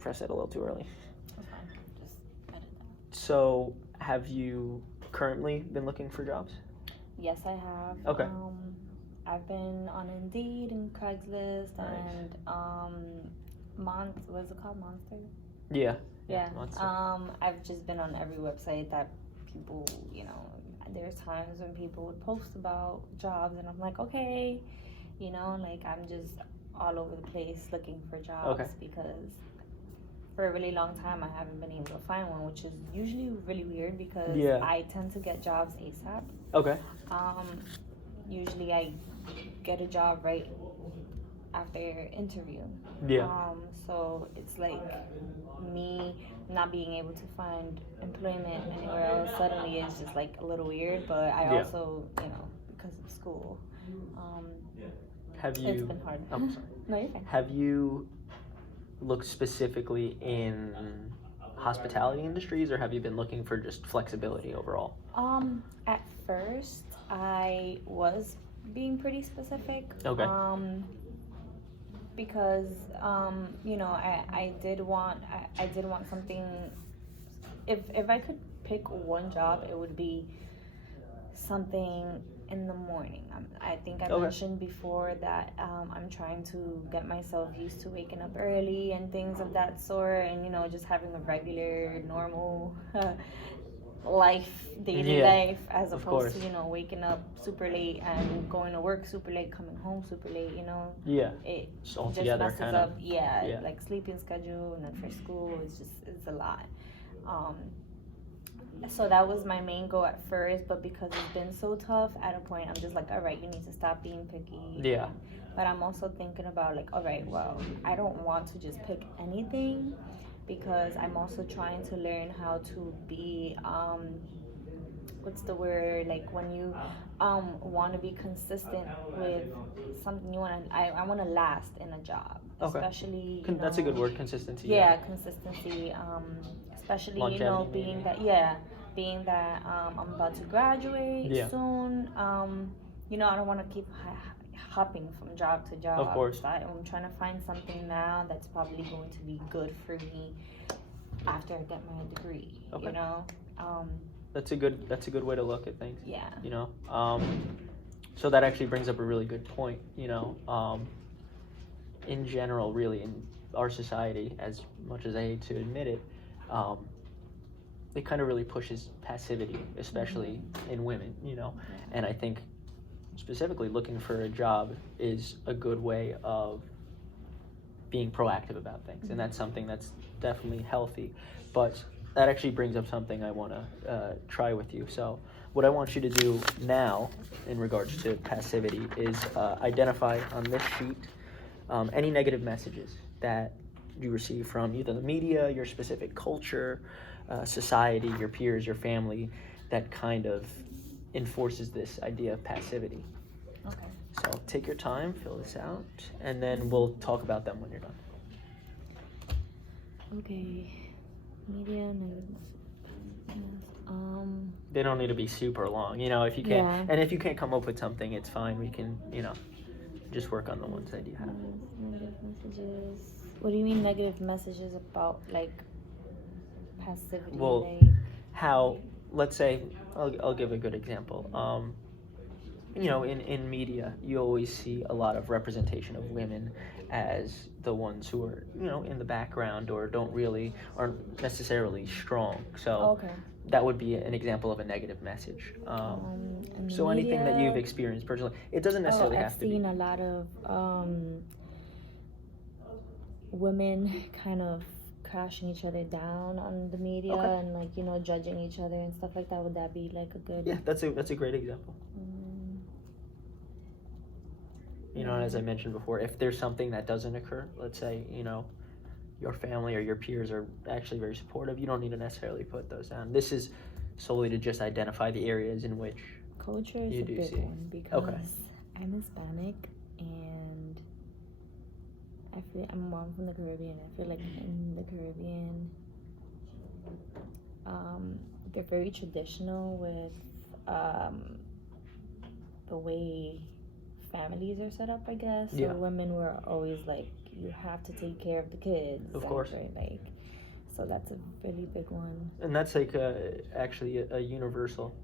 pressed it a little too early. That's fine. Just edit that. So, have you currently been looking for jobs? Yes, I have. Okay. I've been on Indeed and Craigslist Nice. and what's it called? Monster? Yeah. Yeah. Monster. I've just been on every website that people, there's times when people would post about jobs and I'm like, okay, like I'm just all over the place looking for jobs because for a really long time I haven't been able to find one, which is usually really weird because I tend to get jobs ASAP. Okay. Usually I get a job right after interview. Yeah. So it's like me not being able to find employment anywhere else suddenly is just like a little weird, but I also, because of school, have you? It's been hard. Oh, sorry. No, you're fine. Have you looked specifically in hospitality industries, or have you been looking for just flexibility overall? At first I was being pretty specific. Okay. Because I did want something. If I could pick one job, it would be something in the morning. I think I mentioned before that I'm trying to get myself used to waking up early and things of that sort, and just having a regular, normal daily life, as opposed to waking up super late and going to work super late, coming home super late. It just messes up. Like sleeping schedule, and then for school it's a lot. So that was my main goal at first, but because it's been so tough, at a point I'm just like, all right, you need to stop being picky. But I'm also thinking about like, all right, well, I don't want to just pick anything, because I'm also trying to learn how to be what's the word, like when you want to be consistent with something you want to, I want to last in a job, especially that's a good word, consistency. Consistency, especially being that I'm about to graduate soon. I don't want to keep hopping from job to job. Of course. I'm trying to find something now that's probably going to be good for me after I get my degree. That's a good way to look at things. Yeah. So that actually brings up a really good point. In general, really, in our society, as much as I hate to admit it, it kind of really pushes passivity, especially in women. And I think specifically looking for a job is a good way of being proactive about things, and that's something that's definitely healthy. But that actually brings up something I want to try with you. So what I want you to do now in regards to passivity is identify on this sheet any negative messages that you receive from either the media, your specific culture, society, your peers, your family, that kind of enforces this idea of passivity. Okay. So take your time, fill this out, and then we'll talk about them when you're done. Okay. Media, negative messages. They don't need to be super long, if you can't, and if you can't come up with something, it's fine. We can, just work on the ones that you have. Negative messages. What do you mean negative messages about, like, passivity? Well, how, let's say, I'll give a good example. In media, you always see a lot of representation of women as the ones who are, in the background or aren't necessarily strong. So that would be an example of a negative message. So anything that you've experienced personally, it doesn't necessarily have to be. I've seen a lot of women kind of crashing each other down on the media and like judging each other and stuff like that. Would that be like a good? Yeah, that's a great example. And as I mentioned before, if there's something that doesn't occur, let's say your family or your peers are actually very supportive, you don't need to necessarily put those down. This is solely to just identify the areas in which culture is a big one, because I'm Hispanic and I'm from the Caribbean. I feel like in the Caribbean, they're very traditional with the way families are set up, I guess. So women were always like, you have to take care of the kids. Of course. Right? Like, so that's a really big one. And that's like actually a universal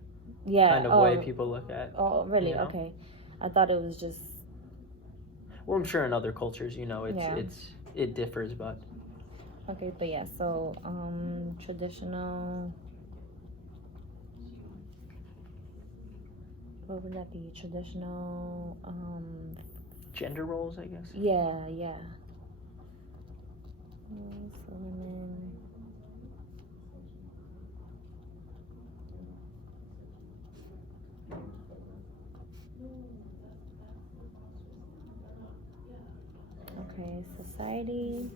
kind of way people look at. Oh, really? You know? Okay. I thought it was just. Well, I'm sure in other cultures, it differs, but. Okay, but yeah, so traditional. What would that be? Traditional. Gender roles, I guess. Yeah. So women. Okay, society.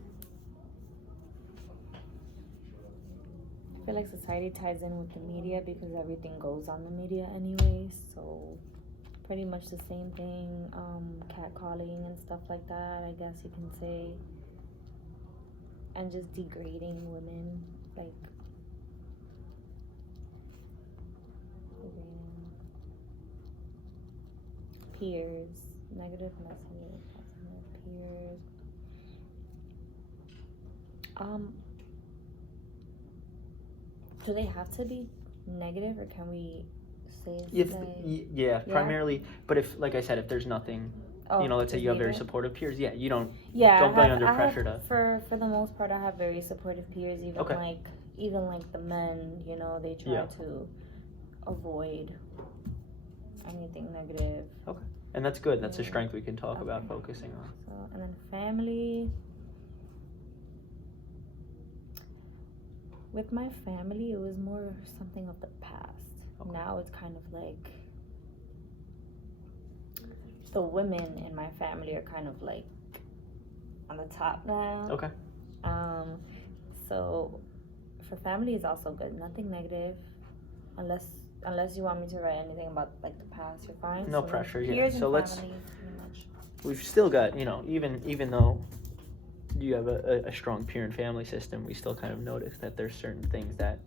I feel like society ties in with the media because everything goes on the media anyway, so pretty much the same thing. Catcalling and stuff like that, I guess you can say. And just degrading women, like peers, negative messages, peers. Do they have to be negative, or can we say primarily, but if, like I said, if there's nothing, let's say you have very supportive peers, you don't be under pressure to. For the most part, I have very supportive peers, even like the men, they try to avoid anything negative. Okay. And that's good. That's a strength we can talk about focusing on. So, and then family. With my family, it was more something of the past. Okay. Now it's kind of like the women in my family are kind of like on the top now. Okay. So for family, it's also good. Nothing negative, unless you want me to write anything about like the past, you're fine. No pressure. Yeah. So family, we've still got, even though you have a strong peer and family system, we still kind of notice that there's certain things that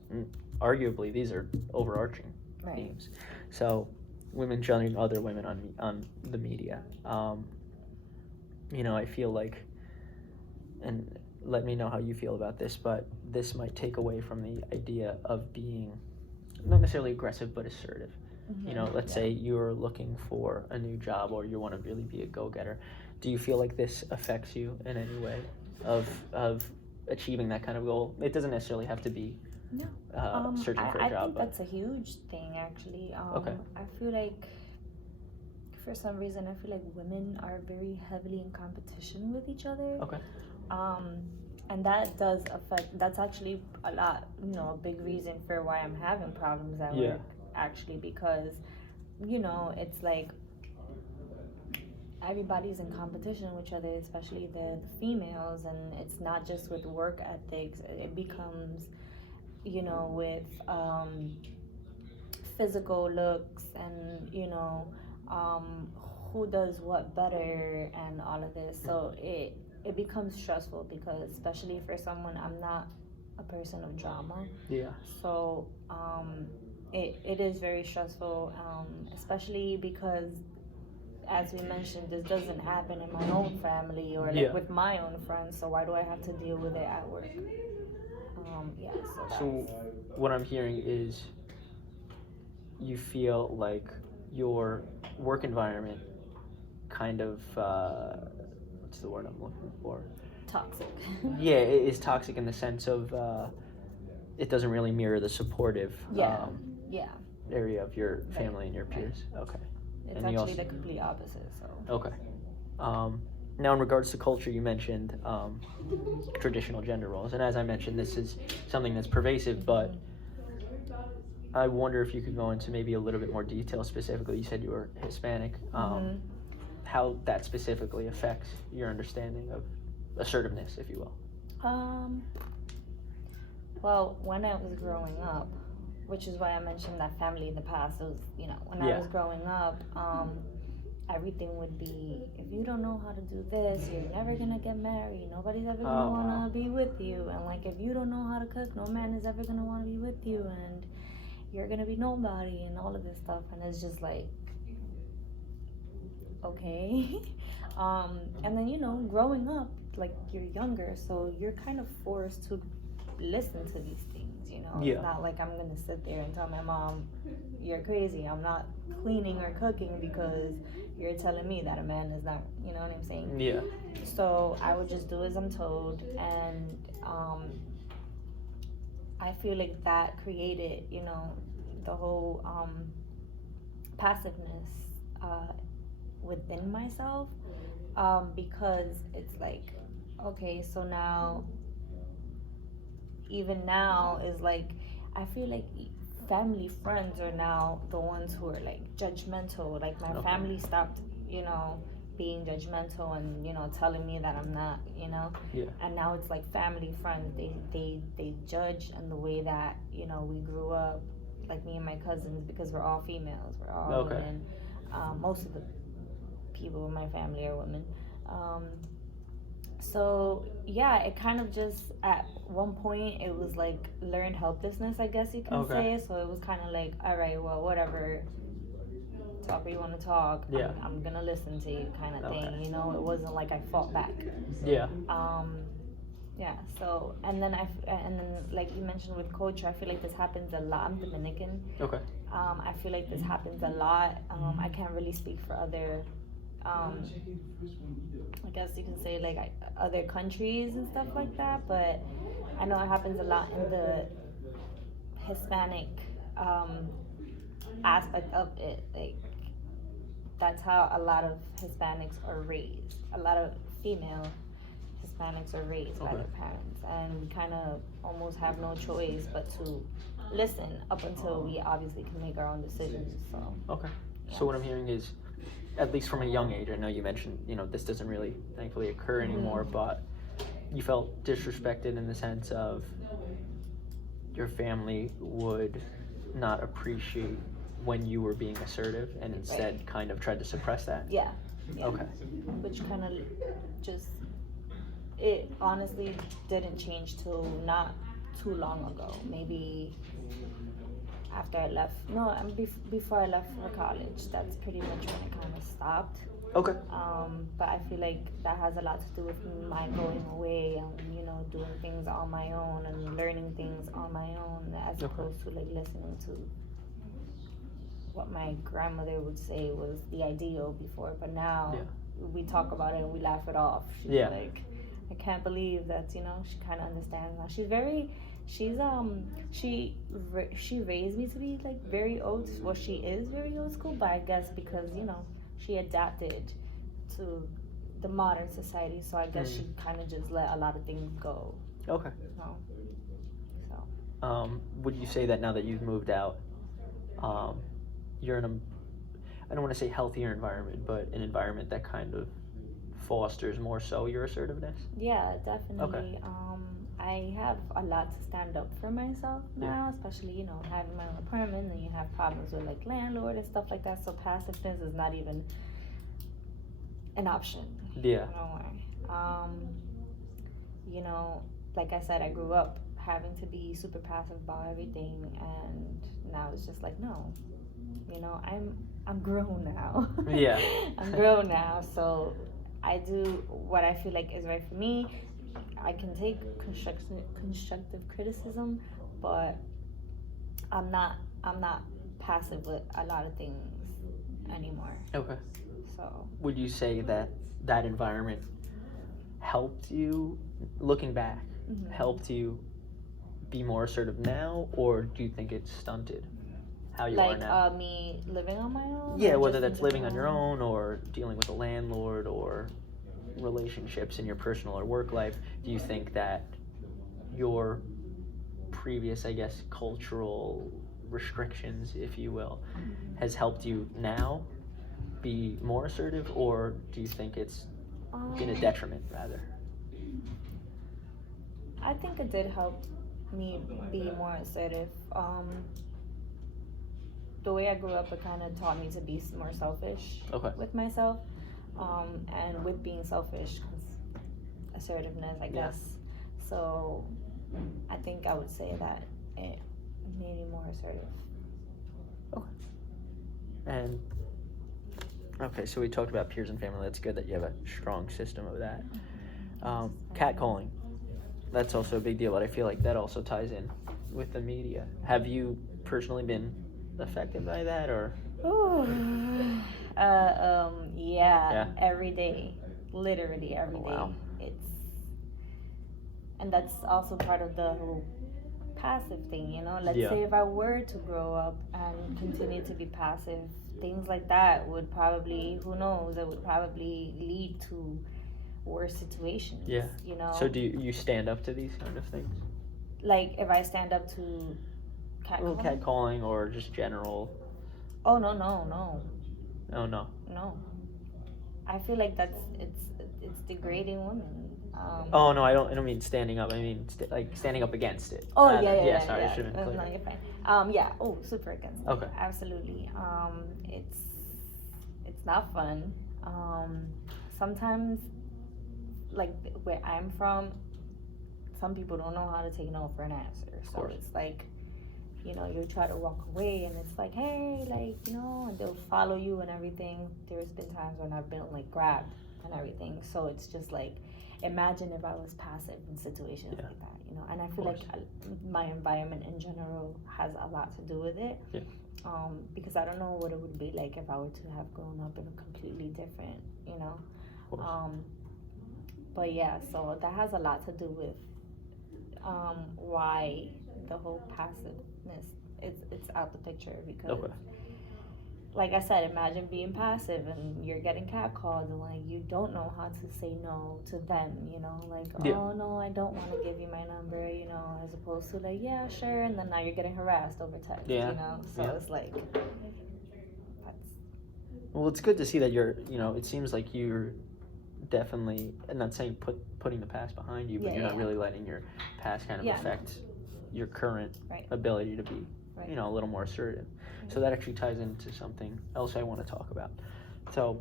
arguably these are overarching themes. So women judging other women on the media. I feel like, and let me know how you feel about this, but this might take away from the idea of being not necessarily aggressive but assertive. Mm-hmm. Let's say you're looking for a new job or you want to really be a go-getter. Do you feel like this affects you in any way of achieving that kind of goal? It doesn't necessarily have to be searching for a job. I think that's a huge thing, actually. Okay. I feel like, for some reason, I feel like women are very heavily in competition with each other. Okay. And that does affect, that's actually a big reason for why I'm having problems at work, actually, because, it's like everybody's in competition with each other, especially the females, and it's not just with work ethics, it becomes, with physical looks and, who does what better and all of this. So it becomes stressful because, especially for someone, I'm not a person of drama. Yeah. So it is very stressful, especially because, as we mentioned, this doesn't happen in my own family or with my own friends. So why do I have to deal with it at work? So what I'm hearing is you feel like your work environment kind of what's the word I'm looking for? Toxic. Yeah, it is toxic in the sense of it doesn't really mirror the supportive area of your family and your peers. Right. Okay. It's and actually the complete opposite. So. Okay. Now, in regards to culture, you mentioned traditional gender roles, and as I mentioned, this is something that's pervasive, but I wonder if you could go into maybe a little bit more detail. Specifically, you said you were Hispanic. How that specifically affects your understanding of assertiveness, if you will. Well, when I was growing up, which is why I mentioned that family in the past, it was, when I was growing up, everything would be, if you don't know how to do this, you're never gonna get married, nobody's ever gonna wanna be with you, and like, if you don't know how to cook, no man is ever gonna wanna be with you, and you're gonna be nobody, and all of this stuff, and it's just like, okay. And then, growing up, like you're younger, so you're kind of forced to listen to these things, you know. Yeah. It's not like I'm gonna sit there and tell my mom, you're crazy, I'm not cleaning or cooking because you're telling me that a man is not, you know what I'm saying? Yeah. So I would just do as I'm told, and I feel like that created, you know, the whole passiveness within myself, because it's like, okay, so now, even now is like, I feel like family friends are now the ones who are like judgmental. Like my family stopped, you know, being judgmental and, you know, telling me that I'm not, you know. Yeah. And now it's like family friends. They judge in the way that, you know, we grew up, like me and my cousins, because we're all females, we're all women. Most of the people in my family are women. So yeah, it kind of just, at one point it was like learned helplessness, I guess you can say. So it was kind of like, all right, well, whatever, talk what you want to talk. Yeah. I'm gonna listen to you, kind of thing. You know, it wasn't like I fought back. Yeah. Yeah. So and then like you mentioned with culture, I feel like this happens a lot. I'm Dominican. Okay. I feel like this happens a lot. I can't really speak for other. I guess you can say like other countries and stuff like that, but I know it happens a lot in the Hispanic aspect of it. Like that's how a lot of Hispanics are raised. A lot of female Hispanics are raised by their parents, and we kind of almost have no choice but to listen up until we obviously can make our own decisions. So So what I'm hearing is, at least from a young age, I know you mentioned, you know, this doesn't really thankfully occur anymore, but you felt disrespected in the sense of your family would not appreciate when you were being assertive and instead kind of tried to suppress that. Yeah. Okay. Which kind of just, it honestly didn't change till not too long ago. Maybe after I left, before I left for college. That's pretty much when it kind of stopped. Okay. But I feel like that has a lot to do with my going away and, you know, doing things on my own and learning things on my own, as opposed to like listening to what my grandmother would say was the ideal before. But now we talk about it and we laugh it off. She's like, I can't believe that, you know, she kind of understands now. She raised me to be like very old. Well, she is very old school, but I guess because, you know, she adapted to the modern society, so I guess she kind of just let a lot of things go. Okay. So. Would you say that now that you've moved out, you're in a, I don't want to say healthier environment, but an environment that kind of fosters more so your assertiveness? Yeah, definitely. I have a lot to stand up for myself now, especially, you know, having my own apartment, and you have problems with like landlord and stuff like that. So passiveness is not even an option. Yeah. No way. You know, like I said, I grew up having to be super passive about everything, and now it's just like, no, you know, I'm grown now. Yeah. I'm grown now, so I do what I feel like is right for me. I can take constructive criticism, but I'm not passive with a lot of things anymore. Okay. So. Would you say that that environment helped you, looking back, helped you be more assertive now, or do you think it's stunted how you are now? Like me living on my own? Yeah, whether that's living on your own or dealing with a landlord or relationships in your personal or work life. Do you think that your previous, I guess, cultural restrictions, if you will, has helped you now be more assertive, or do you think it's been a detriment rather? I think it did help me be more assertive. The way I grew up, it kind of taught me to be more selfish with myself, and with being selfish comes assertiveness, I guess. So I think I would say that it made me more assertive. Okay. And okay, so we talked about peers and family. That's good that you have a strong system of that. Catcalling. That's also a big deal, but I feel like that also ties in with the media. Have you personally been affected by that, or? Ooh. Yeah, every day, literally every day. Wow. And that's also part of the whole passive thing, you know. Let's Yeah. say if I were to grow up and continue to be passive, things like that would probably, who knows, it would probably lead to worse situations. Yeah. You know. So do you stand up to these kind of things? Like if I stand up to catcalling? Catcalling or just general? Oh no. Oh no. No. I feel like it's degrading women. Oh no, I don't mean standing up. I mean like standing up against it. Oh yeah. Sorry, I should have been clear. No, you're fine. Yeah. Oh, super against it. Okay. Absolutely. It's not fun. Sometimes, like where I'm from, some people don't know how to take no for an answer. So it's like, you know, you try to walk away and it's like, hey, like, you know, and they'll follow you and everything. There's been times when I've been like grabbed and everything. So it's just like, imagine if I was passive in situations like that, you know. And I feel like my environment in general has a lot to do with it. Yeah. Because I don't know what it would be like if I were to have grown up in a completely different, you know. But yeah, so that has a lot to do with why the whole passiveness it's out the picture, because like I said, imagine being passive and you're getting catcalled and like you don't know how to say no to them, you know, like oh no, I don't want to give you my number, you know, as opposed to like yeah sure, and then now you're getting harassed over text, you know, so it's like well, it's good to see that you're, you know, it seems like you're definitely, I'm not saying putting the past behind you, but you're not really letting your past kind of affect your current ability to be, you know, a little more assertive. So that actually ties into something else I want to talk about. So,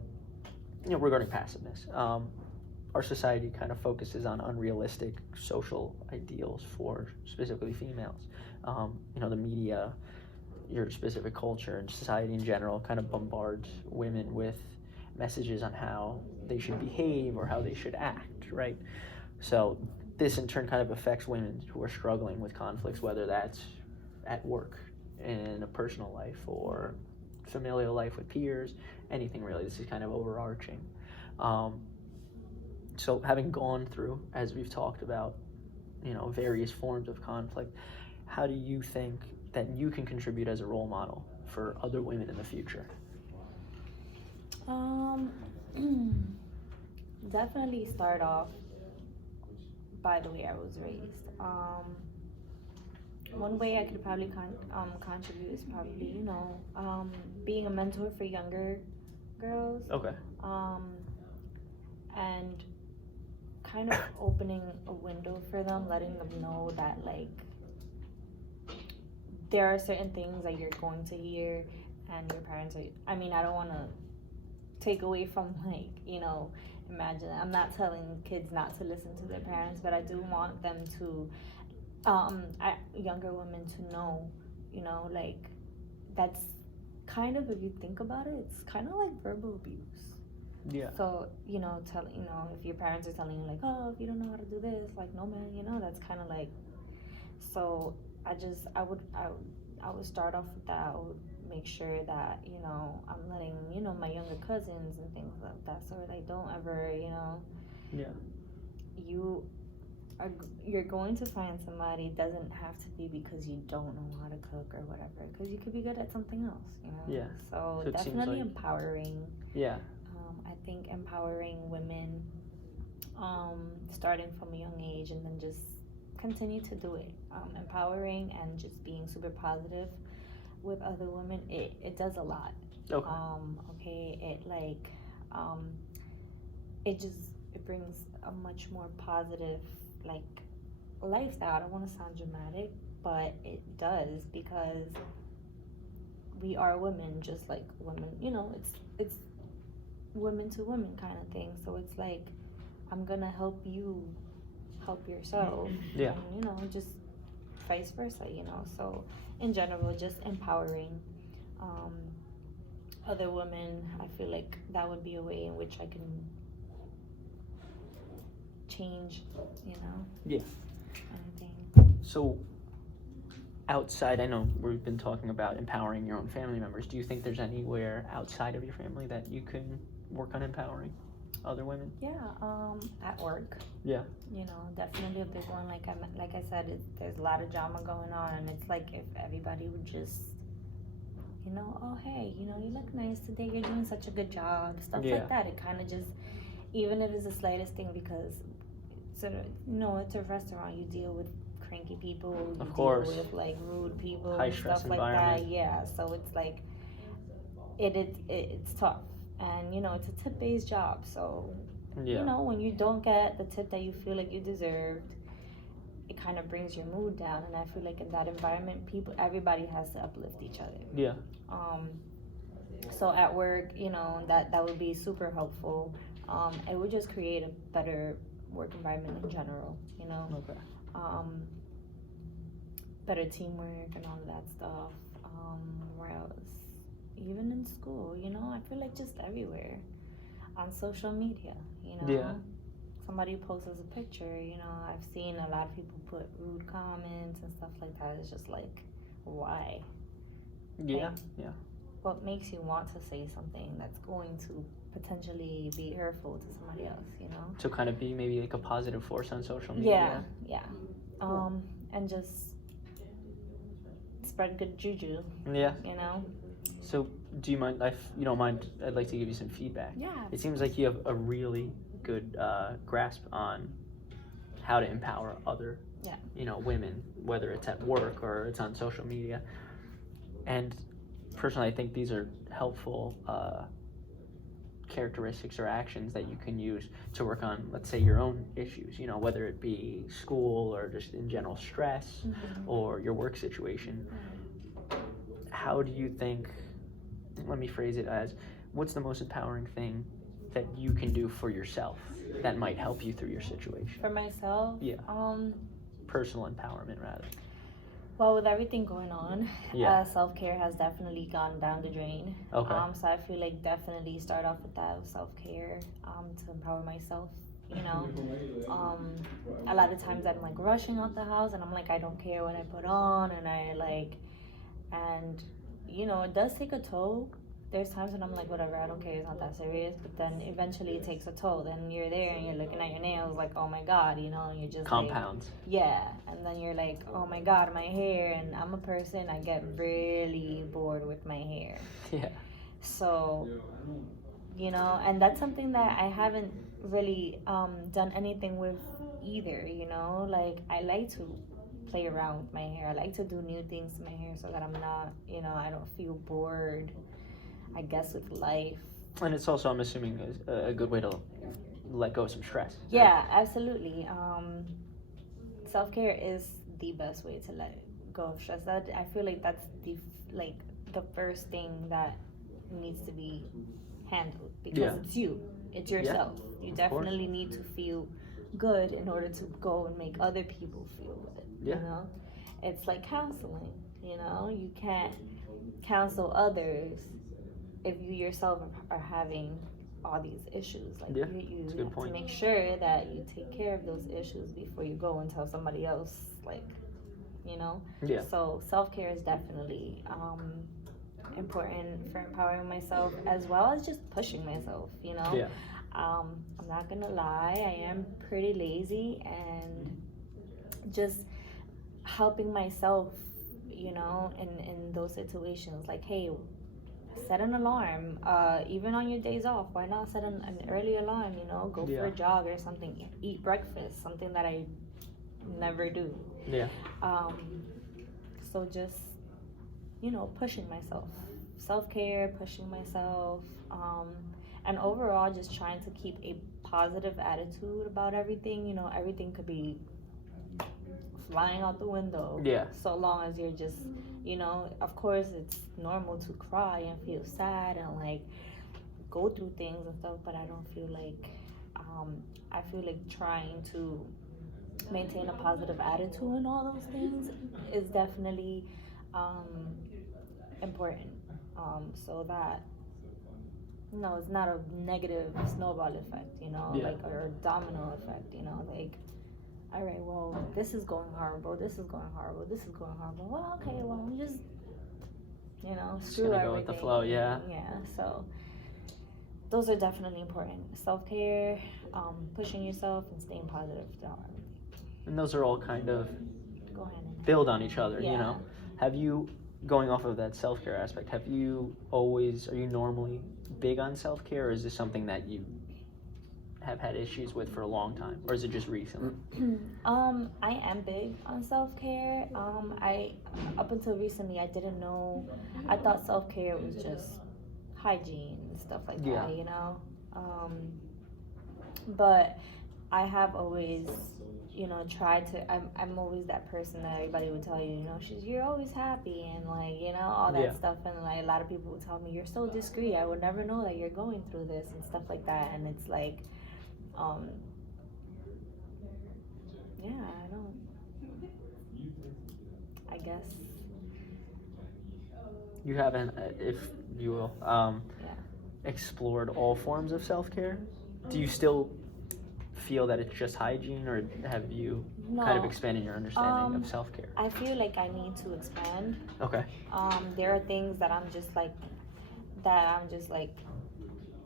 you know, regarding passiveness, our society kind of focuses on unrealistic social ideals for specifically females. You know, the media, your specific culture, and society in general kind of bombards women with messages on how they should behave or how they should act, right? So this in turn kind of affects women who are struggling with conflicts, whether that's at work, in a personal life, or familial life with peers, anything really. This is kind of overarching. So having gone through, as we've talked about, you know, various forms of conflict, how do you think that you can contribute as a role model for other women in the future? Definitely start off by the way I was raised. One way I could probably contribute is probably, you know, being a mentor for younger girls. Okay. And kind of opening a window for them, letting them know that like there are certain things that you're going to hear and your parents are, I mean, I don't want to take away from like, you know, imagine, I'm not telling kids not to listen to their parents, but I do want them to, younger women to know, you know, like that's kind of, if you think about it, it's kind of like verbal abuse. Yeah. So, you know, if your parents are telling you like, oh, if you don't know how to do this, like, no man, you know, that's kind of like, so I would start off with that. I would make sure that, you know, I'm letting, you know, my younger cousins and things like that, so they don't ever, you know, you're going to find somebody. It doesn't have to be because you don't know how to cook or whatever, because you could be good at something else, you know. Yeah. So definitely empowering. Yeah. I think empowering women, starting from a young age, and then just continue to do it. Empowering and just being super positive with other women, it does a lot. Okay. It brings a much more positive like lifestyle. I don't want to sound dramatic, but it does, because we are women just like women, you know, it's women to women kind of thing. So it's like, I'm gonna help you help yourself. Yeah. And, you know, just vice versa, you know. So in general, just empowering other women. I feel like that would be a way in which I can change, you know? Yeah. Anything. So, outside, I know we've been talking about empowering your own family members. Do you think there's anywhere outside of your family that you can work on empowering other women? Yeah, at work. Yeah. You know, definitely a big one. Like I said, there's a lot of drama going on, and it's like if everybody would just, you know, oh hey, you know, you look nice today. You're doing such a good job. Stuff like that. It kind of just, even if it's the slightest thing, because it's it's a restaurant. You deal with cranky people. You deal with like rude people, high stress stuff like that. Yeah, so it's like it's tough. And, you know, it's a tip-based job, so, you know, when you don't get the tip that you feel like you deserved, it kind of brings your mood down. And I feel like in that environment, everybody has to uplift each other. Yeah. So at work, you know, that would be super helpful. It would just create a better work environment in general, you know. Okay. Better teamwork and all of that stuff. Where else? Even in school, you know, I feel like just everywhere. On social media, you know. Yeah. Somebody posts a picture, you know, I've seen a lot of people put rude comments and stuff like that. It's just like, why? Yeah, like, what makes you want to say something that's going to potentially be hurtful to somebody else, you know? To kind of be maybe like a positive force on social media. Yeah. And just spread good juju. Yeah. You know? So, do you mind, if you don't mind, I'd like to give you some feedback. Yeah. It seems like you have a really good grasp on how to empower other, you know, women, whether it's at work or it's on social media. And personally, I think these are helpful characteristics or actions that you can use to work on, let's say, your own issues, you know, whether it be school or just in general stress or your work situation. How do you think, let me phrase it as, what's the most empowering thing that you can do for yourself that might help you through your situation? For myself? Yeah. Personal empowerment, rather. Well, with everything going on, self-care has definitely gone down the drain. Okay. So I feel like definitely start off with that self-care to empower myself, you know. A lot of times I'm like rushing out the house and I'm like, I don't care what I put on, and you know, it does take a toll. There's times when I'm like, whatever, I don't care, it's not that serious. But then eventually it takes a toll. Then you're there and you're looking at your nails like, oh my God, you know, and you're just compounds. Like, yeah. And then you're like, oh my God, my hair. And I'm a person, I get really bored with my hair. Yeah. So, you know, and that's something that I haven't really done anything with either, you know. Like, I like to play around with my hair. I like to do new things to my hair so that I'm not, you know, I don't feel bored, I guess, with life. And it's also, I'm assuming, a good way to let go of some stress. Yeah, right? Absolutely. Self-care is the best way to let go of stress. That, I feel like that's the first thing that needs to be handled, because it's yourself. You definitely need to feel good in order to go and make other people feel good. You know, it's like counseling. You know, you can't counsel others if you yourself are having all these issues. Like you have to make sure that you take care of those issues before you go and tell somebody else, like, you know. So self-care is definitely important for empowering myself, as well as just pushing myself, you know. I'm not gonna lie, I am pretty lazy, and just helping myself, you know, in those situations. Like, hey, set an alarm, even on your days off. Why not set an early alarm, you know? Go for a jog or something. Eat breakfast, something that I never do. So just, you know, pushing myself. Self-care, pushing myself, and overall just trying to keep a positive attitude about everything. You know, everything could be flying out the window. So long as you're just, you know, of course it's normal to cry and feel sad and like go through things and stuff, but I don't feel like, I feel like trying to maintain a positive attitude and all those things is definitely important. So that no, it's not a negative snowball effect, you know, Yeah. like, or a domino effect, you know, like, all right, well, this is going horrible, this is going horrible, this is going horrible. Well, okay, well, I'm just, you know, Just screw gonna everything. go with the flow, yeah. Yeah, so those are definitely important. Self-care, pushing yourself, and staying positive throughout everything. And those are all kind of Go ahead and build on each other, Yeah. you know. Have you, going off of that self-care aspect, are you normally big on self-care, or is this something that you have had issues with for a long time, or is it just recently? I am big on self-care. I up until recently I didn't know. I thought self-care was just hygiene and stuff like Yeah. that, you know. But I have always, you know, tried to. I'm always that person that everybody would tell you, you know, you're always happy and, like, you know, all that Yeah. stuff. And, like, a lot of people would tell me, you're so discreet, I would never know that you're going through this and stuff like that. And it's like, yeah, I guess. You haven't, if you will, explored all forms of self-care. Do you still feel that it's just hygiene, or have you kind of expanded your understanding of self-care? I feel like I need to expand. Okay. There are things that I'm just like,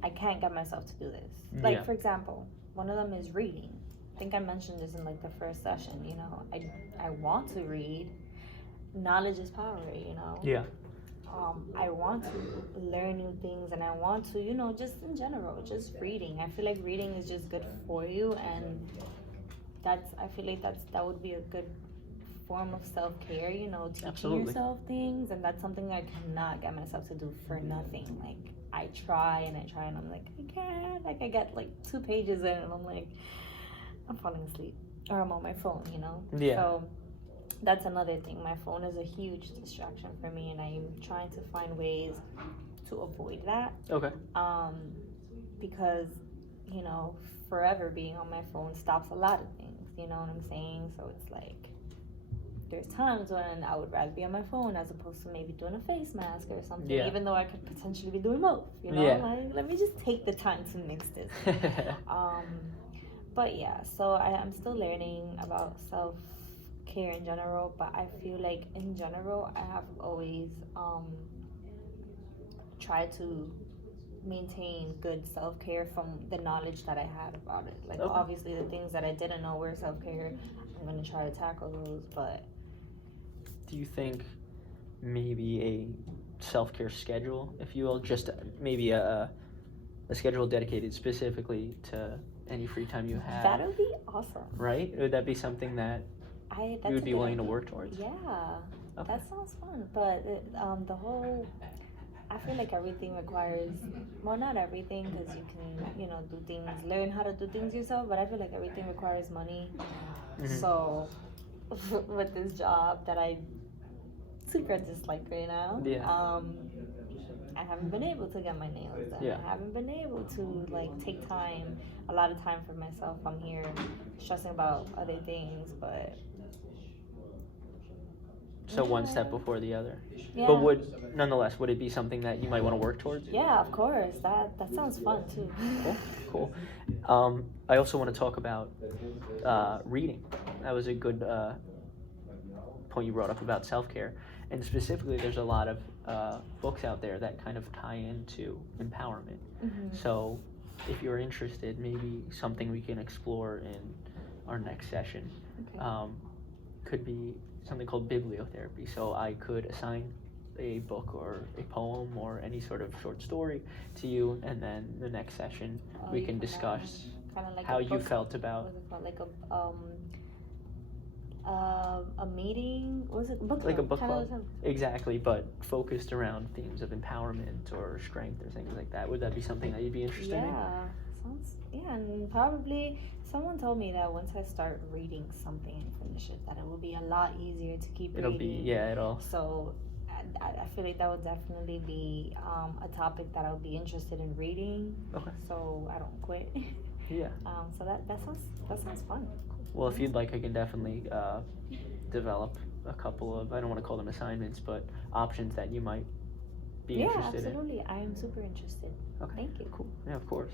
I can't get myself to do this. Like, Yeah. for example, one of them is reading. I think I mentioned this in, like, the first session, you know. I want to read. Knowledge is power, you know. Yeah. I want to learn new things, and I want to, you know, just in general, just reading. I feel like reading is just good for you, and I feel like that would be a good form of self-care, you know, teaching Absolutely. yourself things. And that's something I cannot get myself to do for nothing. Like, I try and I'm like, I can't. Like, I get like 2 pages in and I'm like, I'm falling asleep, or I'm on my phone, you know. Yeah. So that's another thing. My phone is a huge distraction for me, and I'm trying to find ways to avoid that. Okay. Because, you know, forever being on my phone stops a lot of things, you know what I'm saying? So it's like, there's times when I would rather be on my phone as opposed to maybe doing a face mask or something, Yeah. even though I could potentially be doing both, you know? Yeah. Like, let me just take the time to mix this. But yeah, so I'm still learning about self-care in general, but I feel like in general I have always tried to maintain good self-care from the knowledge that I had about it. Like, Okay. obviously the things that I didn't know were self-care, I'm going to try to tackle those. But do you think maybe a self-care schedule, if you will, just maybe a schedule dedicated specifically to any free time you have, that would be awesome. right? Would that be something that you would be willing to work towards? Yeah, Okay. that sounds fun. But the whole, I feel like everything requires, well, not everything, because you can, you know, do things, learn how to do things yourself, but I feel like everything requires money. Mhm. So with this job that I super dislike right now, Yeah. I haven't been able to get my nails done. Yeah. I haven't been able to, like, take a lot of time for myself. I'm here stressing about other things, but So one step before the other. yeah. But nonetheless, would it be something that you might want to work towards? Yeah, of course. That sounds fun too. Cool. I also want to talk about reading. That was a good point you brought up about self-care. And specifically, there's a lot of books out there that kind of tie into empowerment. Mhm. So if you're interested, maybe something we can explore in our next session Okay. could be something called bibliotherapy. So I could assign a book or a poem or any sort of short story to you, and then the next session we you can can, discuss Kind of like how a you book, felt about, what's it called? Like a meeting. Was it book? like a club? book Kinda club. sounds- Exactly, but focused around themes of empowerment or strength or things like that. Would that be something that you'd be interested in? Yeah, sounds. Yeah, and probably someone told me that once I start reading something and finish it, that it will be a lot easier to keep It'll reading. be, yeah, it'll, So I feel like that would definitely be a topic that I would be interested in reading. Okay. So I don't quit. yeah. So that sounds fun. Well, if you'd like, I can definitely develop a couple of, I don't want to call them assignments, but options that you might be interested in? Yeah, absolutely. I am super interested. Okay. Thank you. Cool. Yeah, of course.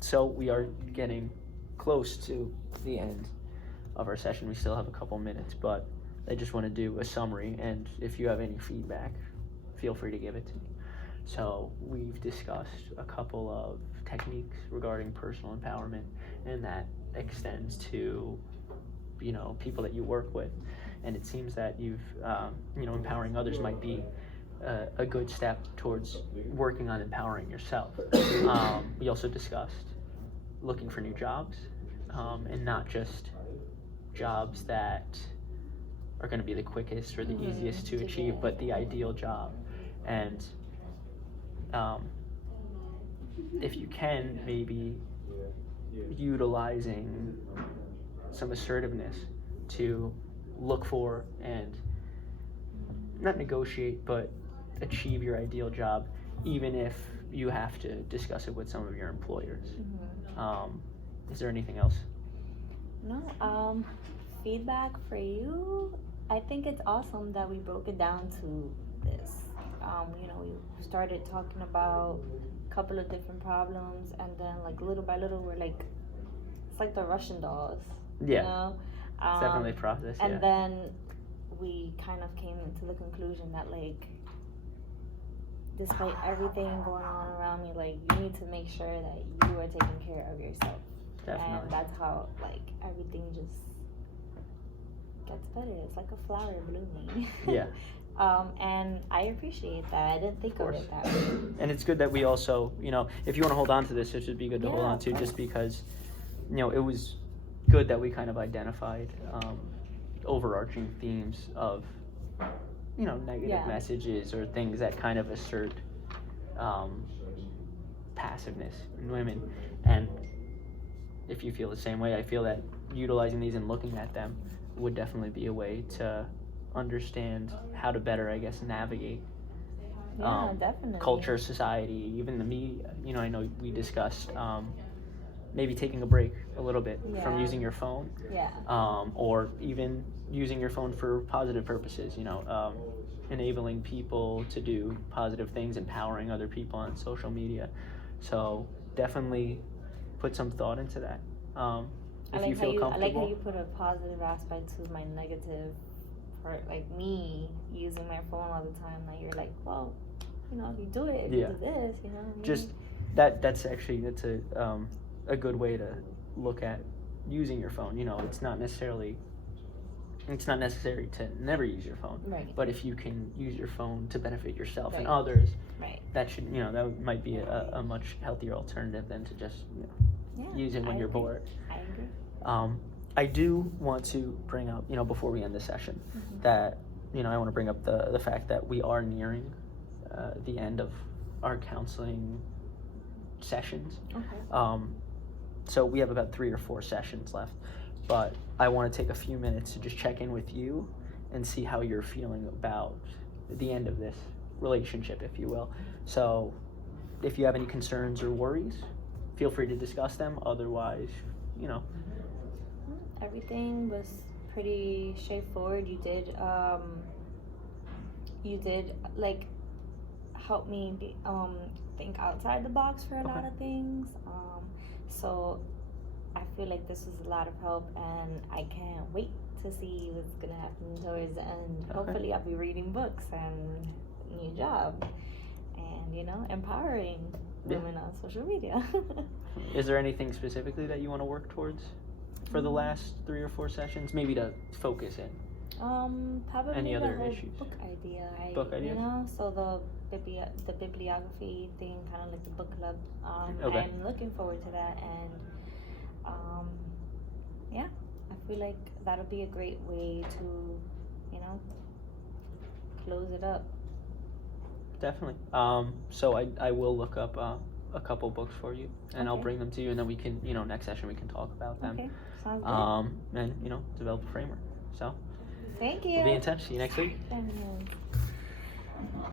So we are getting close to the end of our session. We still have a couple minutes, but I just want to do a summary, and if you have any feedback, feel free to give it to me. So we've discussed a couple of techniques regarding personal empowerment, and that extends to, you know, people that you work with. And it seems that you've, you know, empowering others might be a good step towards working on empowering yourself. We also discussed looking for new jobs, and not just jobs that are going to be the quickest or the easiest to achieve, but the ideal job. And if you can, maybe utilizing some assertiveness to look for and not negotiate, but achieve your ideal job, even if you have to discuss it with some of your employers. Is there anything else? No, feedback for you. I think it's awesome that we broke it down to this. You know, we started talking about a couple of different problems, and then like little by little, we're like, it's like the Russian dolls. Yeah. You know? It's definitely a process. And then we kind of came to the conclusion that like, despite everything going on around me, like you need to make sure that you are taking care of yourself. Definitely. And that's how like everything just gets better. It's like a flower blooming. Yeah. And I appreciate that. I didn't think of it that way. And it's good that we also, you know, if you want to hold on to this, it should be good to hold on to, just because, you know, it was good that we kind of identified overarching themes of, you know, negative messages or things that kind of assert passiveness in women. And if you feel the same way, I feel that utilizing these and looking at them would definitely be a way to understand how to better, I guess, navigate definitely. Culture, society, even the media. You know, I know we discussed maybe taking a break a little bit from using your phone, or even using your phone for positive purposes, you know, enabling people to do positive things, empowering other people on social media. So definitely put some thought into that. If you feel comfortable. I like how you put a positive aspect to my negative part, like me using my phone all the time. That you're like, well, you know, if you do it, if you do this, you know. I mean? Just that's a good way to look at using your phone. You know, it's not necessary to never use your phone. Right. But if you can use your phone to benefit yourself and others, that should, you know, that might be a much healthier alternative than to just, you know, use it when you're bored. I agree. I do want to bring up, you know, before we end the session, that, you know, I want to bring up the fact that we are nearing the end of our counseling sessions. Okay. So we have about 3 or 4 sessions left, but I want to take a few minutes to just check in with you and see how you're feeling about the end of this relationship, if you will. So if you have any concerns or worries, feel free to discuss them. Otherwise, you know. Everything was pretty straightforward. You did like help me think outside the box for a lot of things. So I feel like this was a lot of help, and I can't wait to see what's gonna happen towards the end. Hopefully I'll be reading books and new job, and, you know, empowering women on social media. Is there anything specifically that you want to work towards for the last 3 or 4 sessions? Maybe to focus in. Probably any other the issues? book idea. Book ideas? You know, so the bibliography thing, kind of like the book club. I'm looking forward to that, and yeah, I feel like that'll be a great way to, you know, close it up. Definitely. So I will look up a couple books for you, and I'll bring them to you, and then we can, you know, next session we can talk about them. Okay, sounds good. And, you know, develop a framework. So thank you. We'll be in touch. See you next week.